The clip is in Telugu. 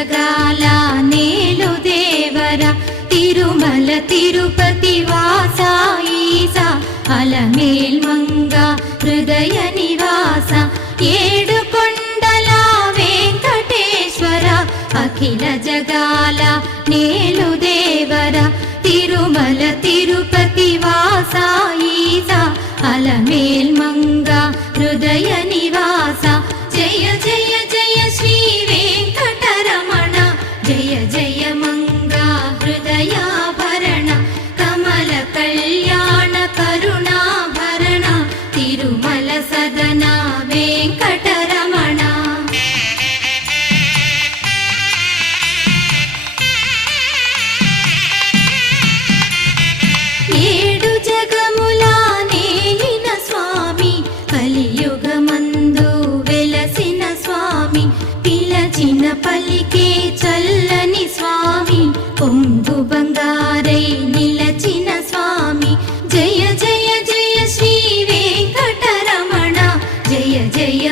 జగాల నేలు దేవర తిరుమల తిరుపతి వాస ఈసా అలమేల్ మంగ హృదయ నివాస ఏడు కొండల వెంకటేశ్వర అఖిల జగాల నేలు దేవర తిరుమల తిరుపతి వాస ఈసా అలమేల్ మంగ హృదయ నివాస జయ జయ జయ శ్రీ వెంకటరమణ జయ జయ మంగ హృదయాభరణ కమల కళ్యాణ కరుణాభరణ తిరుమల సదన వెంకటరమణ. ఏడు జగముల నేలిన స్వామి కలియుగమందు వెలసిన స్వామి పిలచిన పలికే చల్లని స్వామి పొంగు బంగారై నిలచిన స్వామి జయ జయ జయ శ్రీ వెంకటరమణ జయ జయ